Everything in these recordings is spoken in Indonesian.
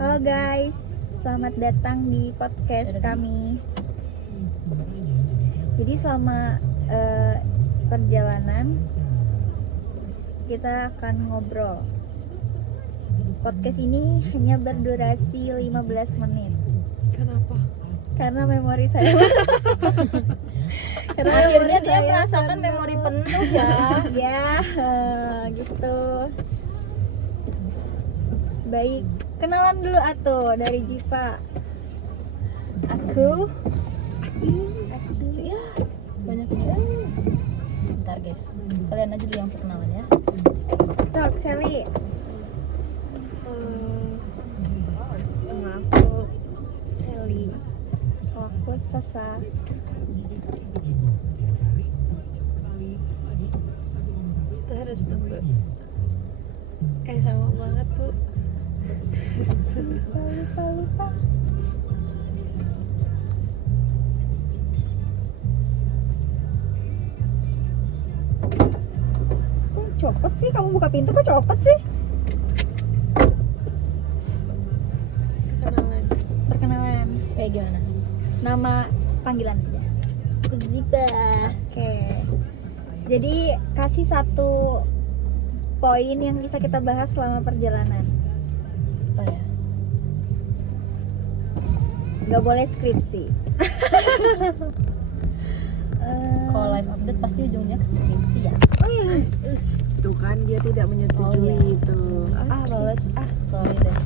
Halo guys, selamat datang di podcast kami. Jadi selama perjalanan kita akan ngobrol. Podcast ini hanya berdurasi 15 menit. Kenapa? Karena memori saya Karena akhirnya dia merasakan memori penuh ya. Ya, gitu. Baik, kenalan dulu Ato dari Jiva. Aku ya banyak ya. Bentar guys, kalian aja dulu yang perkenalan ya. Sok, Sally. Nama aku Sally. Aku Sasa. Kita harus nunggu. Sama banget tuh. Lupa. Kok copot sih? Kamu buka pintu kok copot sih? Perkenalan. Kayak gimana? Nama panggilan aja. Ziba. Oke. Jadi kasih satu poin yang bisa kita bahas selama perjalanan. Apa ya? Gak boleh skripsi. Kalau live update pasti ujungnya ke skripsi ya. Tuh kan dia tidak menyetujui Oh, iya. itu. Males sorry deh.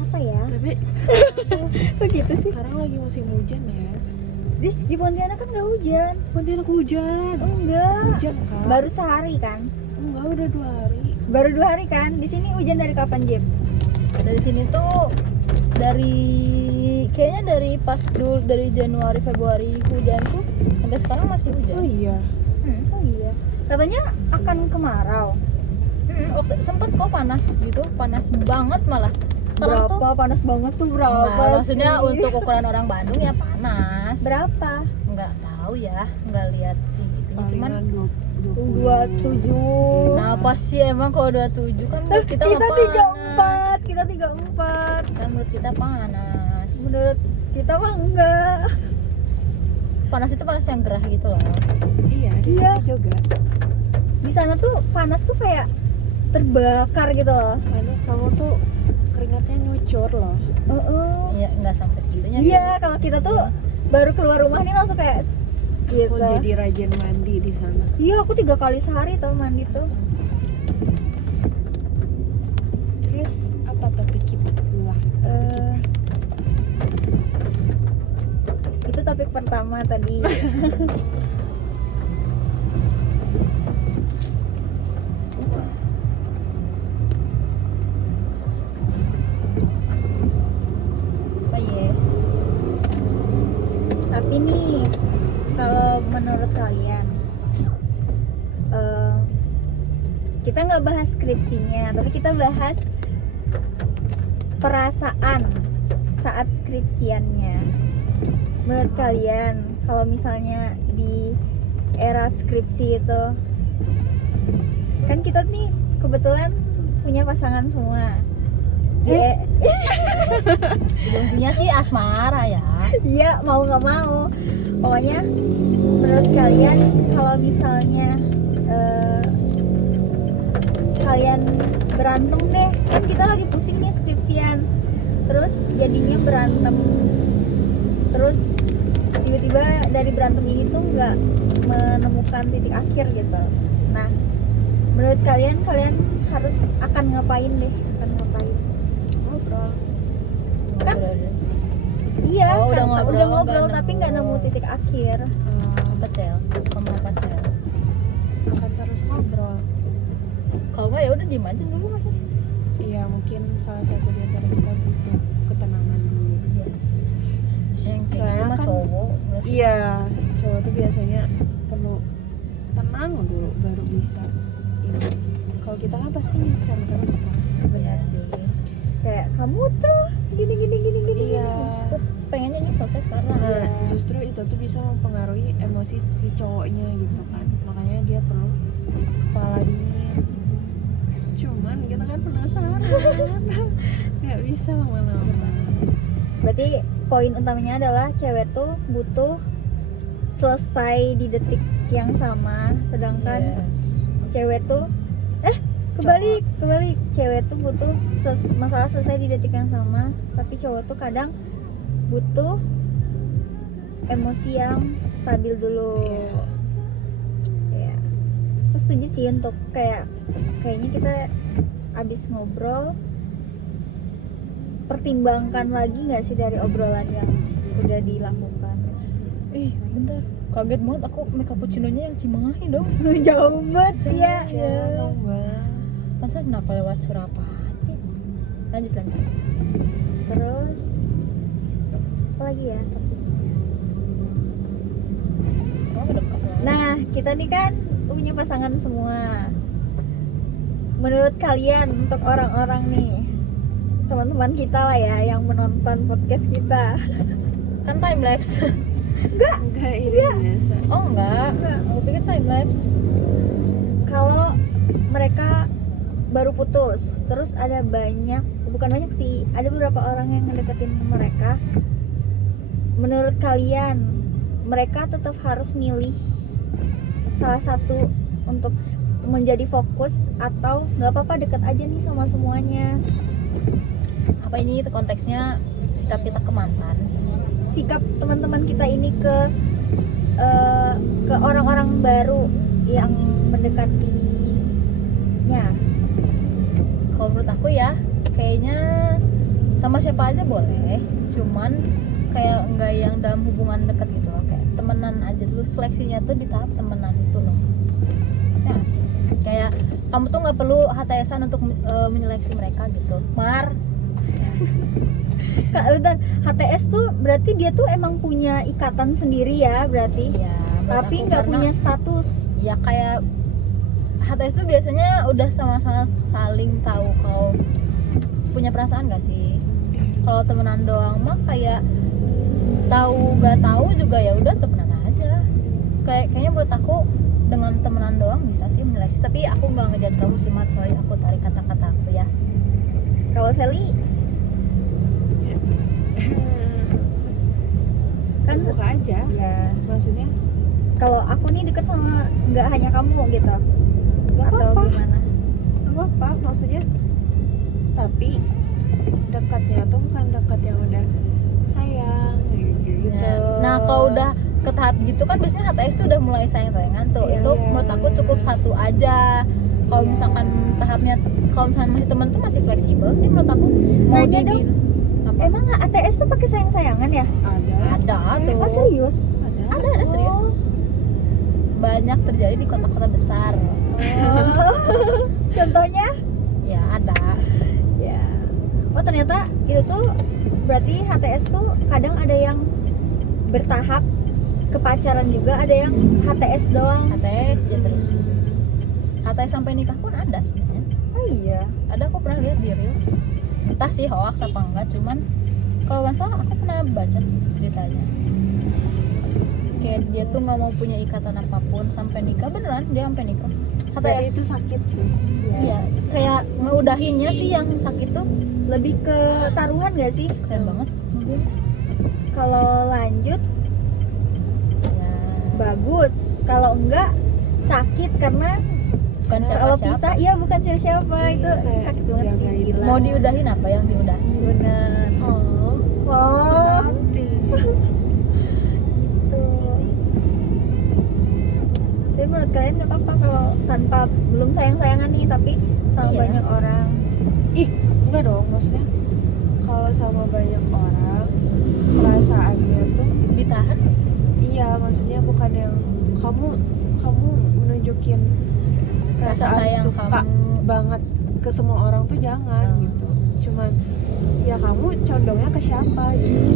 Apa ya? Tapi Kok gitu sih? sekarang lagi musim hujan ya. Di Pontianak kan gak hujan. Pontianak hujan. Enggak. Hujan kan? Baru sehari kan? Enggak, udah 2 hari. Baru 2 hari kan? Di sini hujan dari kapan, Jim? Dari sini tuh kayaknya dari pas dulu dari Januari Februari hujan tuh sampai sekarang masih hujan. Oh iya. Oh iya. Katanya akan kemarau. Sempet kok panas gitu, panas banget malah. Sekarang tuh Berapa? Panas banget tuh berapa enggak, maksudnya sih? untuk ukuran orang Bandung ya panas. Berapa? Nggak tahu ya, nggak lihat sih itunya, cuman Palingan 27. nah pas sih emang kalau 27 kan menurut kita Kita nggak panas. 34. Kita 34. Kan menurut kita panas. Menurut kita mah enggak. Panas itu panas yang gerah gitu loh. Iya, di Iya. sini juga. Di sana tuh panas tuh kayak terbakar gitu loh. Panas kamu tuh keringatnya nyucur loh. Iya, nggak sampai segitunya. Iya, kalau kita tuh baru keluar rumah nih langsung kayak gitu. Aku jadi rajin mandi di sana. Iya, aku 3 kali sehari tau mandi tuh. Terus apa topik kita? Eh, itu topik pertama tadi. Apa ya? Tapi nih, kalau menurut kalian, kita nggak bahas skripsinya, tapi kita bahas perasaan saat skripsiannya. Menurut kalian, kalau misalnya di era skripsi itu, kan kita nih kebetulan punya pasangan semua. Ujung-ujungnya sih asmara ya. Iya, mau nggak mau. Pokoknya menurut kalian kalau misalnya kalian berantem deh, kan kita lagi pusing nih skripsian, terus jadinya berantem, terus tiba-tiba dari berantem ini tuh nggak menemukan titik akhir gitu. Nah, menurut kalian harus akan ngapain deh? Akan ngapain? Ngobrol. Kan? Ngobrol. Iya, Oh, kan udah ngobrol, nggak tapi nggak nemu. nemu titik akhir. Apa cel? Kamu apa cel? Akan terus ngobrol. Kalau nggak ya udah diem aja dulu mas. Iya, mungkin salah satu di antara kita butuh ketenangan dulu. Yes. Yang kayak Soalnya gitu mah kan- cowok. nggak sih? Iya, cowok tuh biasanya perlu tenang dulu baru bisa ini. Kalau kita kan pasti sama terus kan. Benar sih. Kayak kamu tuh gini. Iya. Aku pengennya ini selesai sekarang. Nah, justru itu tuh bisa mempengaruhi emosi si cowoknya gitu kan. Makanya dia perlu kepala dingin. bisa lama-lama. Berarti poin utamanya adalah cewek tuh butuh selesai di detik yang sama, sedangkan Yes. cewek tuh kebalik cewek tuh butuh masalah selesai di detik yang sama, tapi cowok tuh kadang butuh emosi yang stabil dulu. Ya, aku setuju sih untuk kayaknya kita abis ngobrol pertimbangkan lagi nggak sih dari obrolan yang udah dilakukan. Ih, bentar. Kaget banget aku make cappuccino-nya yang Cimahi dong. Jauh banget ya. Jangan Bang. Pantes kenapa lewat Surapati? Lanjut. Terus apa lagi ya topiknya? Oh, dekat lah. Nah, kita nih kan punya pasangan semua. Menurut kalian, untuk orang-orang nih, teman-teman kita lah ya yang menonton podcast kita, Kan time lapse. Enggak ini biasa. Oh enggak. Aku pikir time lapse. kalau mereka baru putus, terus ada bukan banyak sih, ada beberapa orang yang ngedeketin mereka. Menurut kalian, mereka tetap harus milih salah satu untuk menjadi fokus, atau nggak apa-apa deket aja nih sama semuanya? Apa ini itu konteksnya sikap kita ke mantan? Sikap teman-teman kita ini ke orang-orang baru yang mendekatinya. Kalau menurut aku ya, kayaknya sama siapa aja boleh, cuman kayak enggak yang dalam hubungan dekat gitu loh, kayak temenan aja dulu. Seleksinya tuh di tahap temenan itu loh. Ya sih. Kayak kamu tuh nggak perlu HTS-an untuk menyeleksi mereka gitu. Mar, Bentar, HTS tuh berarti dia tuh emang punya ikatan sendiri ya berarti, iya. menurut tapi aku nggak karena punya status. ya kayak HTS tuh biasanya udah sama-sama saling tahu kalau punya perasaan gak sih. Kalau temenan doang mah kayak tahu gak tahu juga ya udah temenan aja. Kayaknya menurut aku dengan temenan doang bisa sih menyeleksi, tapi aku nggak ngejudge kamu sih Mar, sorry aku tarik kata-kata aku ya. Kalau Sally kan Buka aja. ya, Maksudnya kalau aku nih deket sama nggak hanya kamu gitu, nggak atau apa-apa. gimana? Nggak apa-apa maksudnya. Tapi dekatnya tuh bukan dekat yang udah sayang gitu. Nah kalau udah ke tahap gitu kan biasanya HTS tuh udah mulai sayang-sayangan tuh. Iya, Itu iya, menurut aku iya. cukup satu aja. Kalau Iya. misalkan tahapnya, kalau misalkan masih teman tuh masih fleksibel sih menurut aku. Mau Nanya jadi dong. apa? Emang ATS tuh pakai sayang-sayangan ya? Ada tuh. Oh serius? Ada serius. Oh. Banyak terjadi di kota-kota besar. Contohnya? Ya ada. Ya. Oh ternyata itu tuh berarti HTS tuh kadang ada yang bertahap ke pacaran juga, ada yang HTS doang. HTS ya terus. HTS sampai nikah pun ada sebenarnya. Oh iya. Ada, aku pernah lihat di reels. Entah sih hoax apa enggak, cuman kalau nggak salah aku pernah baca ceritanya. Kayak dia tuh nggak mau punya ikatan apapun sampai nikah, beneran dia sampai nikah. Tapi HTS. itu sakit sih. Iya, kayak ngeudahinnya sih yang sakit tuh Lebih ke taruhan gak sih? keren banget. Kalau lanjut Ya, bagus, kalau enggak sakit karena bukan kalau siapa-siapa. pisah iya bukan siapa-siapa. Itu kayak sakit banget sih, jagain. gila. Mau diudahin apa yang diudahin? Bener. Oh, Oh, nanti. gitu. Tapi menurut kalian nggak apa-apa kalau tanpa belum sayang-sayangan nih tapi sama Iya. banyak orang? Enggak dong, maksudnya kalau sama banyak orang perasaannya tuh Ditahan nggak sih? iya, maksudnya bukan yang kamu menunjukin Rasa perasaan sayang suka kamu. banget ke semua orang tuh jangan gitu. Cuman ya kamu condongnya ke siapa gitu.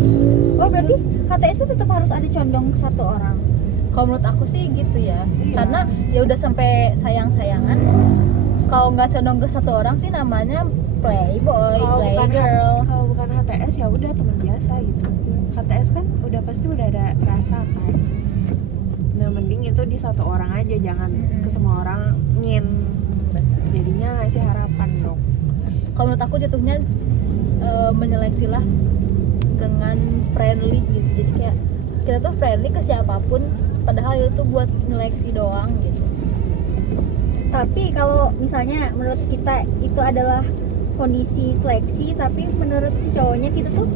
Oh berarti HTS itu tetap harus ada condong ke satu orang? Kalau menurut aku sih gitu ya. Iya. Karena ya udah sampai sayang-sayangan. Kalau nggak condong ke satu orang sih namanya playboy, Kalau bukan playgirl. kalau bukan HTS ya udah teman biasa gitu. HTS kan udah pasti udah ada rasa kan. Nah mending itu di satu orang aja, jangan ke semua orang Bener. jadinya ngasih harapan dong. Kalau menurut aku jatuhnya menyeleksi lah dengan friendly gitu. Jadi kayak kita tuh friendly ke siapapun, padahal itu buat nyeleksi doang gitu. Tapi kalau misalnya menurut kita itu adalah kondisi seleksi, tapi menurut si cowoknya kita tuh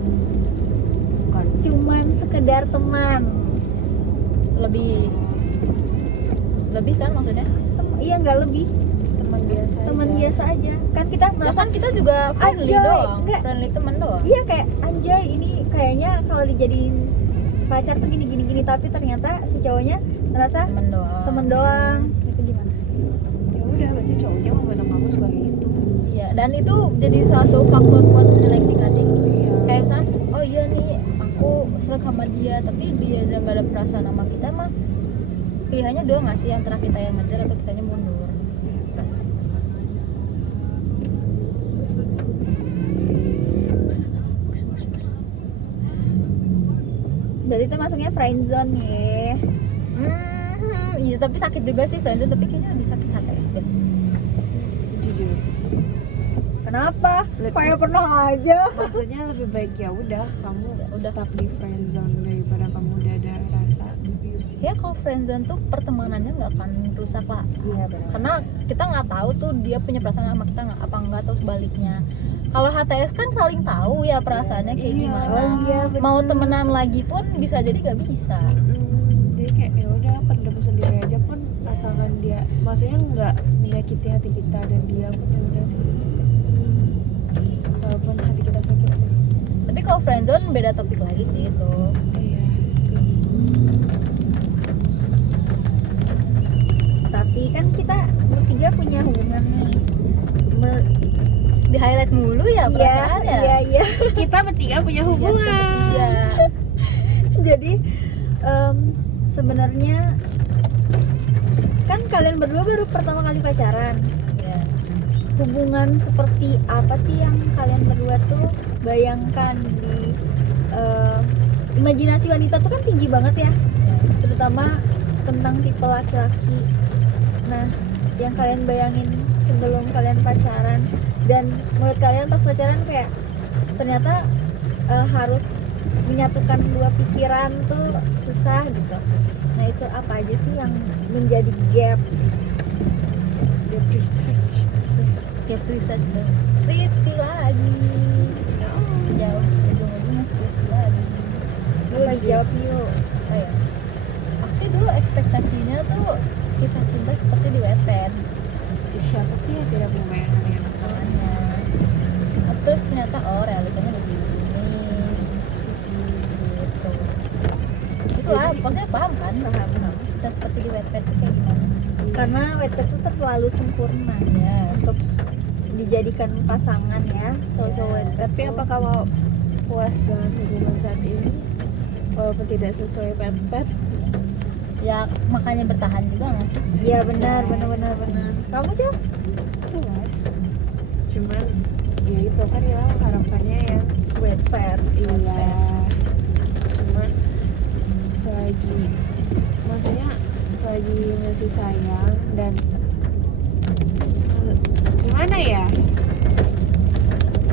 Bukan. cuman sekedar teman. Lebih kan maksudnya? Iya, nggak lebih, Teman biasa teman aja. biasa aja. Kan kita Ya merasa kan kita juga friendly Anjay, doang, enggak. friendly teman doang. iya kayak anjay ini kayaknya kalau dijadiin pacar tuh gini, tapi ternyata si cowoknya ngerasa Teman doang. temen doang. Itu gimana? Ya udah, berarti cowoknya memandang kamu sebagai itu. Iya, dan itu jadi suatu faktor buat menyeleksi nggak sih? Iya. Kayak misalnya, oh iya nih aku serag sama dia, tapi dia aja nggak ada perasaan sama kita mah, pilihannya dua nggak sih, antara kita yang ngejar atau kitanya mundur. Bas. Bagus. Berarti itu masuknya friendzone ya. Iya tapi sakit juga sih friendzone, tapi kayaknya lebih sakit HTS deh. Jujur. Kenapa? Let- Kayak pernah aja. Maksudnya lebih baik ya udah kamu Udah. stuck di friend zone daripada kamu udah ada rasa. Ya kalau friendzone tuh pertemanannya nggak akan rusak lah. Iya benar. Karena kita nggak tahu tuh dia punya perasaan sama kita nggak, apa enggak, atau sebaliknya. Kalau HTS kan saling tahu ya perasaannya kayak Iya. gimana. Oh iya benar. Mau temenan lagi pun bisa jadi nggak bisa. Jadi kayak ya udah pendam sendiri aja pun, asalkan dia maksudnya nggak menyakiti hati kita dan dia pun ya udah. Walaupun hati kita sakit sih. Tapi kalau friendzone beda topik lagi sih itu. Iya sih. Tapi kan kita bertiga punya hubungan nih. Di highlight mulu ya perasaan ya. Iya. Kita bertiga punya Iya, hubungan. iya. Jadi sebenarnya kan kalian berdua baru pertama kali pacaran. Yes. Hubungan seperti apa sih yang kalian berdua tuh bayangkan di imajinasi wanita tuh kan tinggi banget ya, Yes. terutama tentang tipe laki-laki. Nah, yang kalian bayangin sebelum kalian pacaran dan menurut kalian pas pacaran kayak ternyata harus menyatukan dua pikiran tuh susah gitu. Nah, itu apa aja sih yang menjadi gap? Dia research. Kayak research tuh. Skripsi lagi. Jauh ujung-ujungnya skripsi lagi. Yuk Apa dijawab yuk. Oh ya. Aku sih dulu ekspektasinya tuh kisah cinta seperti di Wattpad. Siapa sih yang tidak membayangkan yang Awalnya. Terus ternyata realitanya begini. Gitu. Itulah, maksudnya paham kan? Paham. Cinta seperti di Wattpad itu kayak gimana? Karena Wattpad itu terlalu sempurna Ya, untuk dijadikan pasangan ya, cowok-cowok Wattpad. Tapi tuh. apa kamu puas dengan hubungan saat ini walaupun tidak sesuai Wattpad? ya makanya bertahan juga nggak sih? Iya benar. Kamu sih? Puas, cuman ya itu kan kita mengharapkannya yang Wattpad. iya, cuman selagi masih sayang dan gimana ya,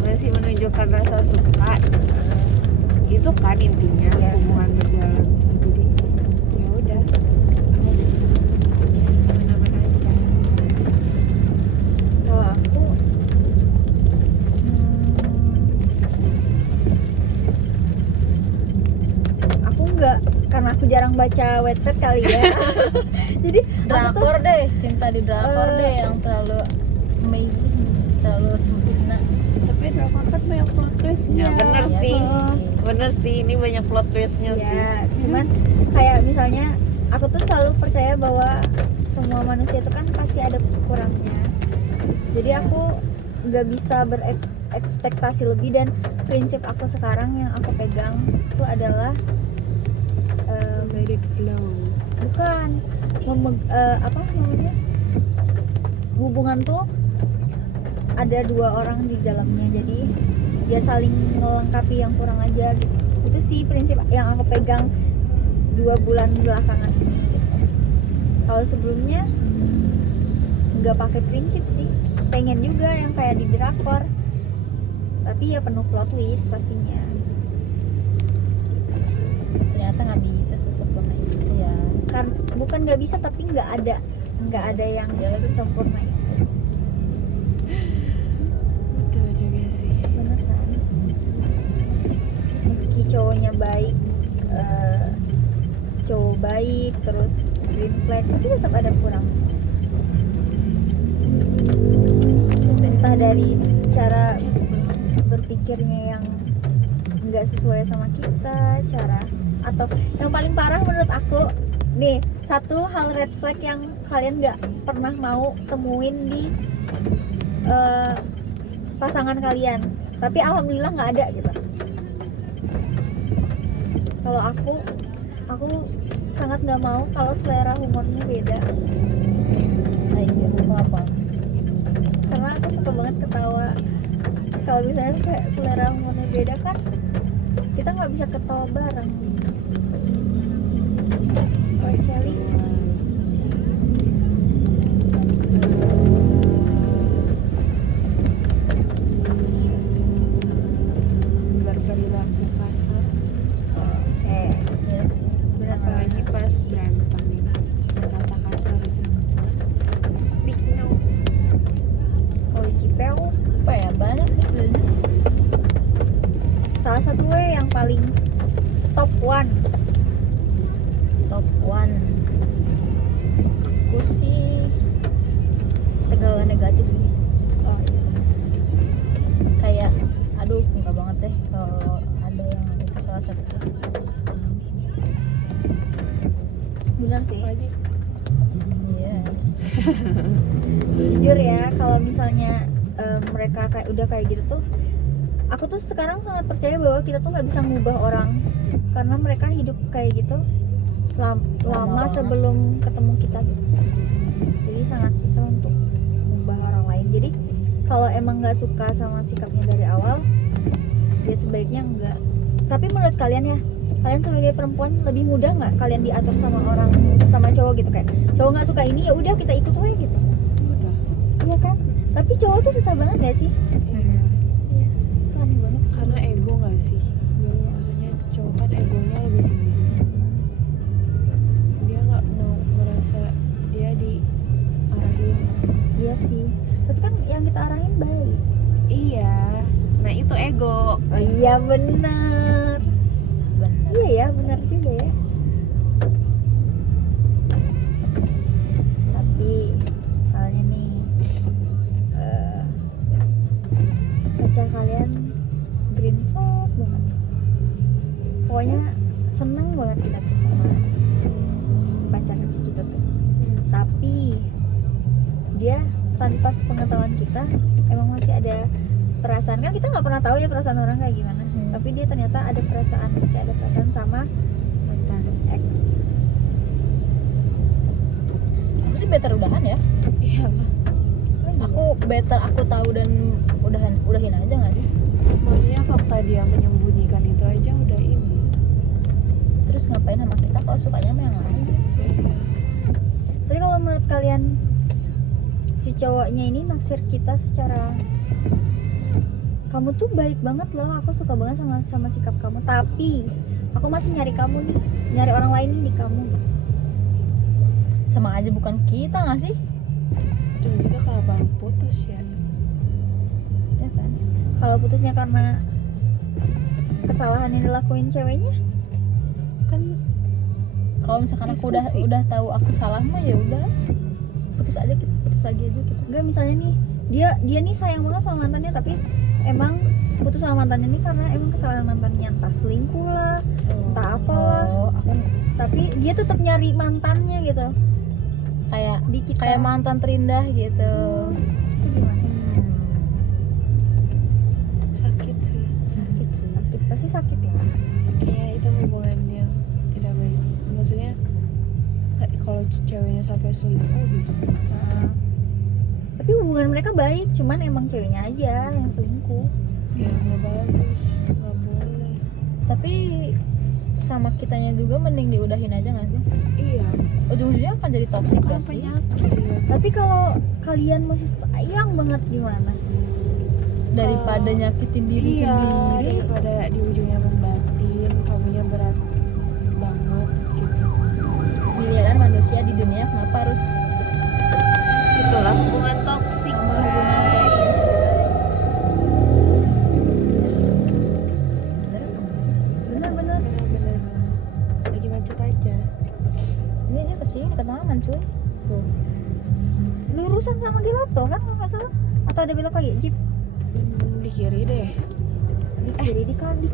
masih menunjukkan rasa suka, itu kan intinya Iya. hubungan berjalan. Jadi ya udah, masih sama-sama aja, aman-aman aja. Kalau aku aku enggak, karena aku jarang baca Wattpad kali ya. Jadi aku tuh Drakor deh, cinta di drakor Eh. deh yang terlalu amazing, terlalu sempurna. Tapi drakor kan banyak plot twistnya. Iya, Bener Iya sih, Oh. bener sih, ini banyak plot twistnya sih. ya, cuman kayak misalnya aku tuh selalu percaya bahwa semua manusia itu kan pasti ada kurangnya. Jadi aku nggak bisa berekspektasi lebih, dan prinsip aku sekarang yang aku pegang itu adalah Let it flow. bukan apa namanya, hubungan tuh ada dua orang di dalamnya, jadi ya saling melengkapi yang kurang aja gitu. Itu sih prinsip yang aku pegang 2 bulan belakangan ini gitu. Kalau sebelumnya nggak pakai prinsip sih, pengen juga yang kayak di drakor, tapi ya penuh plot twist pastinya. Gitu sih. Ternyata nggak bisa sesempurna itu ya. Bukan nggak bisa, tapi nggak ada yang Ya. sesempurna itu. Betul juga sih. Bener kan? Meski cowoknya baik, cowok baik, terus green flag, pasti tetap ada kurang. Entah dari cara berpikirnya yang nggak sesuai sama kita, atau yang paling parah menurut aku nih, satu hal red flag yang kalian nggak pernah mau temuin di pasangan kalian, tapi alhamdulillah nggak ada gitu. Kalau aku sangat nggak mau kalau selera humornya beda, Aisyah aku apa? karena aku suka banget ketawa. Kalau misalnya selera humornya beda kan kita nggak bisa ketawa bareng. Kalau Celi Berperilaku kasar, oke, Iya sih. benar apalagi pas berantem nih, berkata kasar itu big no. Kalau Cipeu Apa ya, banyak sih sebenarnya. salah satu yang paling top one. Top one. Aku sih tegawan negatif sih. Oh iya. Kayak aduh enggak banget deh kalau ada yang itu salah satu. Benar sih. Apalagi Yes. Jujur ya, kalau misalnya mereka udah kayak gitu tuh, aku tuh sekarang sangat percaya bahwa kita tuh nggak bisa ngubah orang, karena mereka hidup kayak gitu lama banget. sebelum ketemu kita gitu. Jadi sangat susah untuk mengubah orang lain. Jadi kalau emang nggak suka sama sikapnya dari awal, ya sebaiknya enggak. Tapi menurut kalian ya, kalian sebagai perempuan lebih mudah nggak kalian diatur sama cowok gitu, kayak cowok nggak suka ini ya udah kita ikut aja gitu, udah. iya kan? Tapi cowok tuh susah banget gak sih? Iya, itu aneh banget sih. Karena ego gak sih? Iya, iya. Maksudnya cowok kan egonya lebih tinggi. Dia nggak mau merasa dia diarahin. Iya sih. Tapi kan yang kita arahin baik. Iya. Nah itu ego. Oh iya benar. Benar. Iya ya, benar juga ya. Tapi misalnya nih pacar kalian green flag banget. Pokoknya seneng banget kita tuh sama pacar kita tuh. Tapi dia tanpa sepengetahuan kita emang masih ada perasaan, kan kita nggak pernah tahu ya perasaan orang kayak gimana. Tapi dia ternyata masih ada perasaan sama mantan ex. Aku sih better udahan ya. Iya lah. Oh, iya. Aku better aku tahu dan udahin aja nggak sih? Maksudnya fakta dia menyembunyikan itu aja udah ini. Terus ngapain sama kita kalau sukanya sama yang lain? Tapi kalau menurut kalian si cowoknya ini naksir kita secara, kamu tuh baik banget loh, aku suka banget sama sikap kamu, tapi aku masih nyari kamu nih, nyari orang lain nih di kamu gitu. Sama aja bukan kita nggak sih? Itu juga kalau bang putus ya. Ya kan? Kalau putusnya karena kesalahan yang dilakuin ceweknya, Kan Kalau misalkan aku Diskusi. udah tahu aku salah mah ya udah putus lagi aja kita. enggak, misalnya nih dia nih sayang banget sama mantannya, tapi emang putus sama mantannya nih karena emang kesalahan mantannya, entah selingkuh lah, entah apalah, Oh, aku tapi dia tetap nyari mantannya gitu kayak di kita. kayak mantan terindah gitu. Itu gimana? sakit sih. Sakit sih. Sakit, pasti sakit lah. Kayak itu hubungan yang tidak baik. Maksudnya kayak kalau ceweknya sampai selingkuh gitu. Tapi hubungan mereka baik, cuman emang ceweknya aja yang selingkuh. Ya nggak bagus, nggak boleh. Tapi sama kitanya juga mending diudahin aja nggak sih? Iya. Ujung-ujungnya akan jadi toxic Kan gak sih? penyakit ya. Tapi kalau kalian masih sayang banget gimana? daripada nyakitin diri iya, sendiri. daripada di ujungnya membatin, kamunya berat banget gitu. Miliaran manusia di dunia, kenapa harus Itulah hubungan toksik. sama hubungan toksik? Bener-bener. Bener-bener. Lagi macet aja. Ini dia kesini ke taman cuy. Tuh. Lurusan sama gelato kan kalau nggak salah, atau ada belok lagi jeep Di kiri deh. di kiri di kanan Di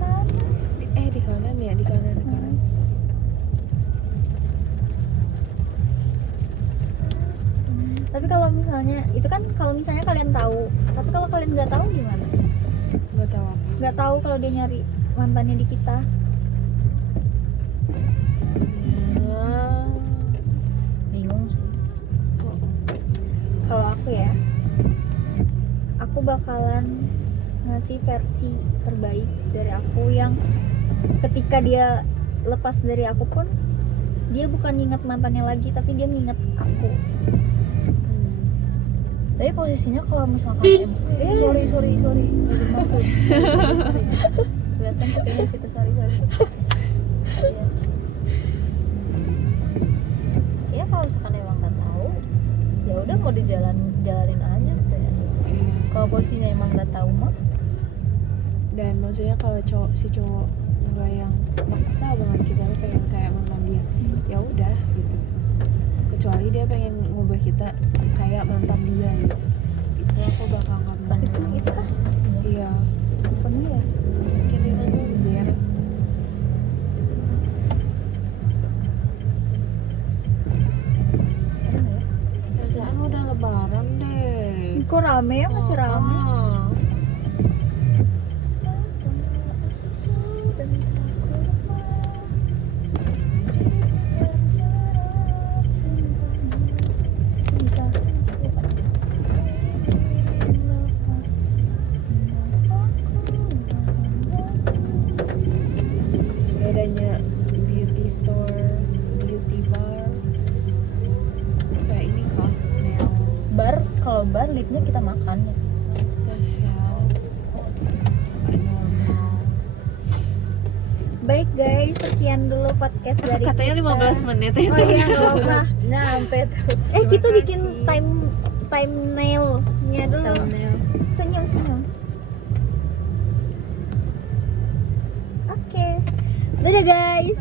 kanan ya, di kanan. Tapi kalau misalnya itu kan kalau misalnya kalian tahu, tapi kalau kalian nggak tahu gimana? Nggak tahu apa. Nggak tahu kalau dia nyari mantannya di kita. Nah, Bingung sih. Kalau aku ya, aku bakalan ngasih versi terbaik dari aku yang ketika dia lepas dari aku pun dia bukan nginget mantannya lagi, tapi dia nginget aku. Tapi posisinya kalau misalkan sorry nggak bermaksud. Sorry. Kelihatan tuh kayaknya situ sorry. Iya. Ya kalau misalkan emang nggak tahu, ya udah mau jalanin aja saya. Kalau posisinya emang nggak tahu mah, dan maksudnya kalau si cowok nggak yang maksa banget kita tuh pengen kayak mantan dia, ya udah gitu. Kecuali dia pengen ngubah kita kayak mantan dia gitu, itu aku bakal nggak mau. Itu kan Iya, penuh ya. kirim anjir. ada nggak ya? Perasaan udah lebaran deh. Kok rame ya, masih rame. Ah. Bisa. Bedanya beauty store, beauty bar, kayak ini kah? Nail. Bar, kalau bar lipnya kita makan ya. The hell? Gak normal. Baik guys, sekian dulu podcast dari Katanya kita. 15 menit ya. Oh iya, nggak apa-apa. Nyampe tuh. Kita Terima bikin kasih. thumbnail-nya dulu. Senyum. Oke. Dadah guys.